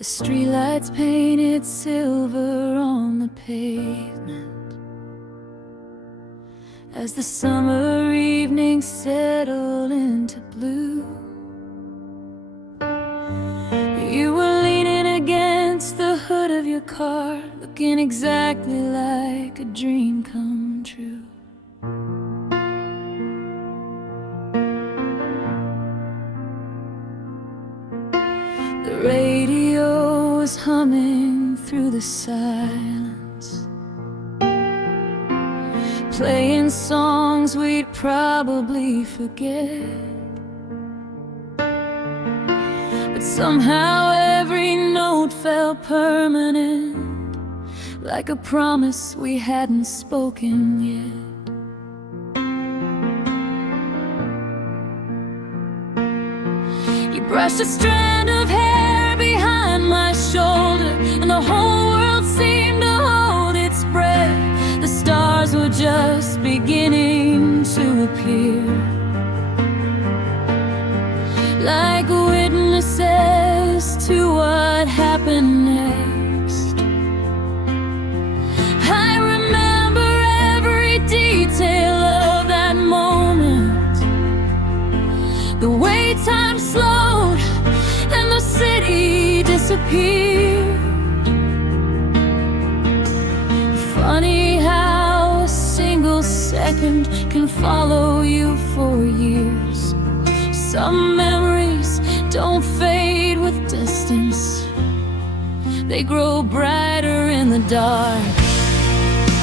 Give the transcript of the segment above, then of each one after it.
The streetlights painted silver on the pavement as the summer evening settled into blue. You were leaning against the hood of your car, looking exactly like a dream come true. The radio was humming through the silence, playing songs we'd probably forget. But somehow every note felt permanent, like a promise we hadn't spoken yet. You brushed a strand of hair behind my shoulder, and the whole world seemed to hold its breath. The stars were just beginning to appear, like witnesses to what happened next. I remember every detail of that moment, the way time slowed and the city disappeared. Funny how a single second can follow you for years. Some memories don't fade with distance, they grow brighter in the dark.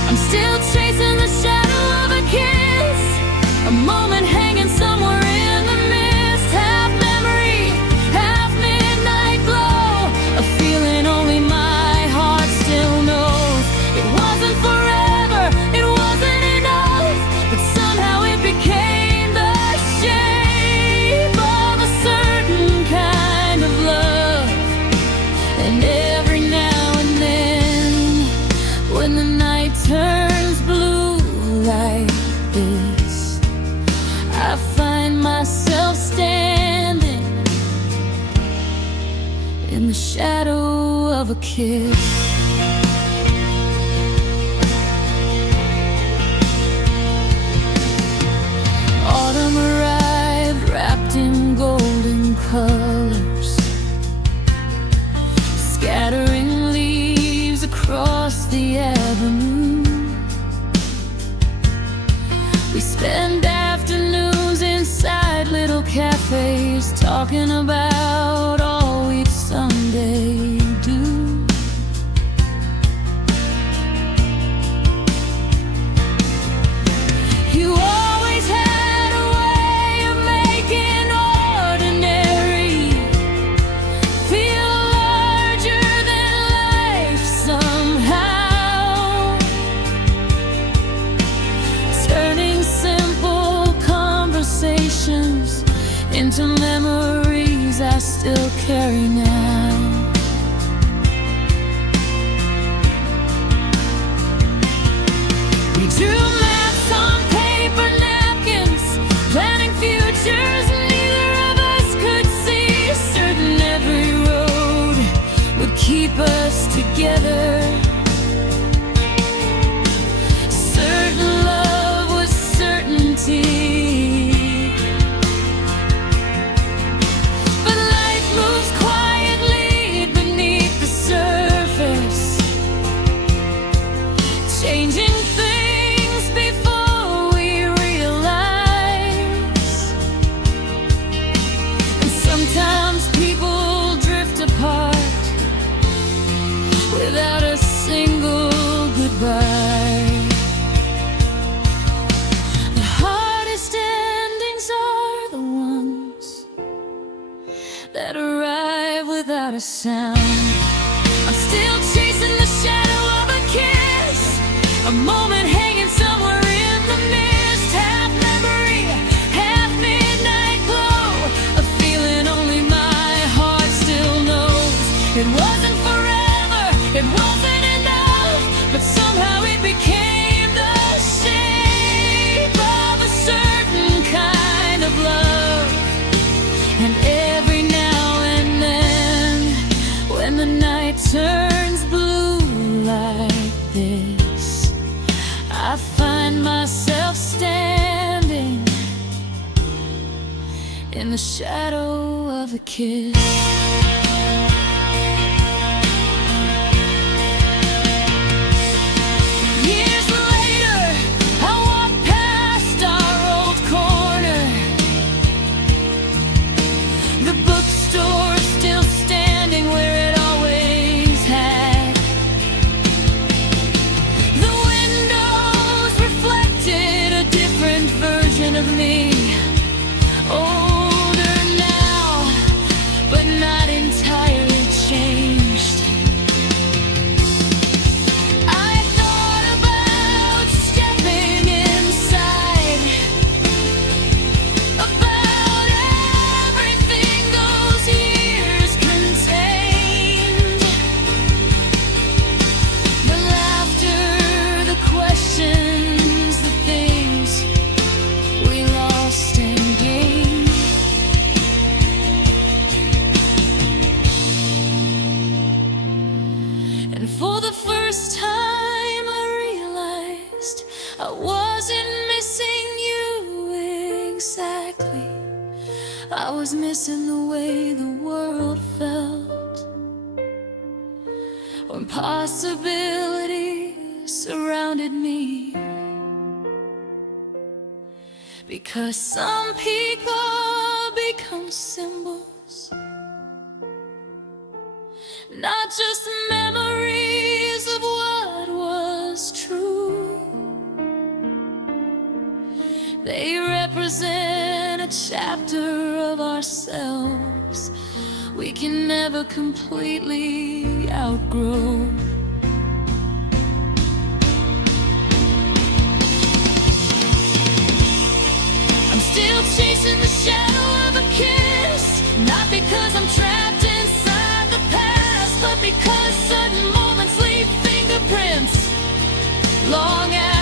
I'm still chasing the shadow of a kiss, a moment hanging somewhere in the mist. Half memory, half midnight glow, a feeling only my heart still knows. It wasn't forever, it wasn't enough, but somehow it became the shape of a certain kind of love. And every now and then, when the night turns blue like this, I find myself standing in the shadow of a kiss. Autumn arrived wrapped in golden colors, scattering leaves across the avenue. We spend afternoons inside little cafes, talking about all we'd someday do. You always had a way of making ordinary feel larger than life somehow, turning simple conversations into memories I still carry now. We drew maps on paper napkins, planning futures neither of us could see, certain every road would keep us together. Certain love was certainty. But life moves quietly beneath the surface, changing things before we realize. And sometimes people drift apart without a single goodbye. The hardest endings are the ones that arrive without a sound. I'm still chasing the shadow of a kiss, a moment hanging somewhere in the mist. Half memory, half midnight glow, a feeling only my heart still knows. It wasn't forever, it wasn't enough, but somehow it became night turns blue like this, I find myself standing in the shadow of a kiss. Years later, I walk past our old corner. The bookstore is still standing where it always had. The windows reflected a different version of me. Older now, but not entirely changed. I thought about stepping inside, about everything those years contained. The laughter, the questions, the things we lost and gained. And for the first time I realized I wasn't missing you exactly. I was missing the way the world felt when possibility surrounded me. Because some people become symbols, not just memories of what was true. They represent a chapter of ourselves we can never completely outgrow. I'm still chasing the shadow of a kiss, not because I'm trapped inside the past, but because certain moments leave fingerprints long after